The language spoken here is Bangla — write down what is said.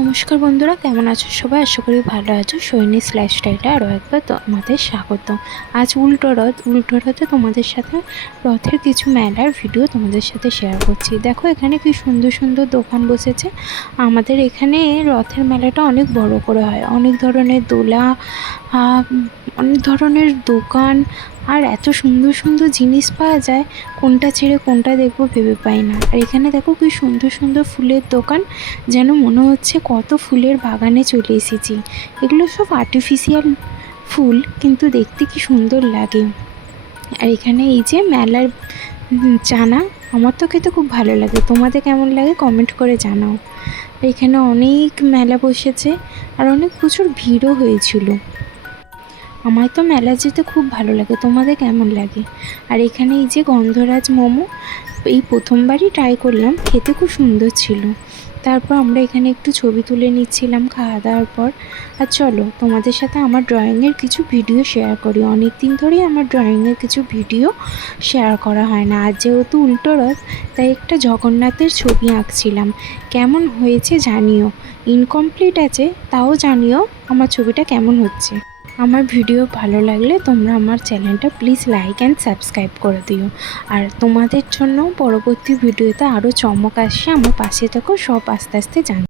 নমস্কার বন্ধুরা, কেমন আছো সবাই? আশা করি ভালো আছো। সৈনিস লাইফস্টাইলে আরও একবার তোমাদের স্বাগত। আজ উল্টো রথে তোমাদের সাথে রথের কিছু মেলার ভিডিও তোমাদের সাথে শেয়ার করছি। দেখো এখানে কি সুন্দর সুন্দর দোকান বসেছে। আমাদের এখানে রথের মেলাটা অনেক বড় করে হয়, অনেক ধরনের দোলা, অনেক ধরনের দোকান, আর এত সুন্দর সুন্দর জিনিস পাওয়া যায়, কোনটা ছেড়ে কোনটা দেখবো ভেবে পাই না। আর এখানে দেখো কি সুন্দর সুন্দর ফুলের দোকান, যেন মনে হচ্ছে কত ফুলের বাগানে চলে এসেছি। এগুলো সব আর্টিফিশিয়াল ফুল, কিন্তু দেখতে কি সুন্দর লাগে। আর এখানে এই যে মেলার চানা, আমার তো খেতে খুব ভালো লাগে। তোমাদের কেমন লাগে কমেন্ট করে জানাও। এখানে অনেক মেলা বসেছে আর অনেক প্রচুর ভিড়ও হয়েছিল। আমার তো মেলা যেতে খুব ভালো লাগে, তোমাদের কেমন লাগে? আর এখানে এই যে গন্ধরাজ মোমো, এই প্রথমবারই ট্রাই করলাম, খেতে খুব সুন্দর ছিল। তারপর আমরা এখানে একটু ছবি তুলে নিচ্ছিলাম খাওয়া দাওয়ার পর। আর চলো তোমাদের সাথে আমার ড্রয়িংয়ের কিছু ভিডিও শেয়ার করি। অনেক দিন ধরেই আমার ড্রয়িংয়ের কিছু ভিডিও শেয়ার করা হয় না। আর যেহেতু উল্টো রথ, তাই একটা জগন্নাথের ছবি আঁকছিলাম। কেমন হয়েছে জানিও, ইনকমপ্লিট আছে তাও জানিও আমার ছবিটা কেমন হচ্ছে। আমার ভিডিও ভালো লাগলে তোমরা আমার চ্যানেলটা প্লিজ লাইক অ্যান্ড সাবস্ক্রাইব করে দিও। আর তোমাদের জন্য পরবর্তী ভিডিওতে আরও চমক আসছে, আমার পাশে থেকো, সব আস্তে আস্তে জান।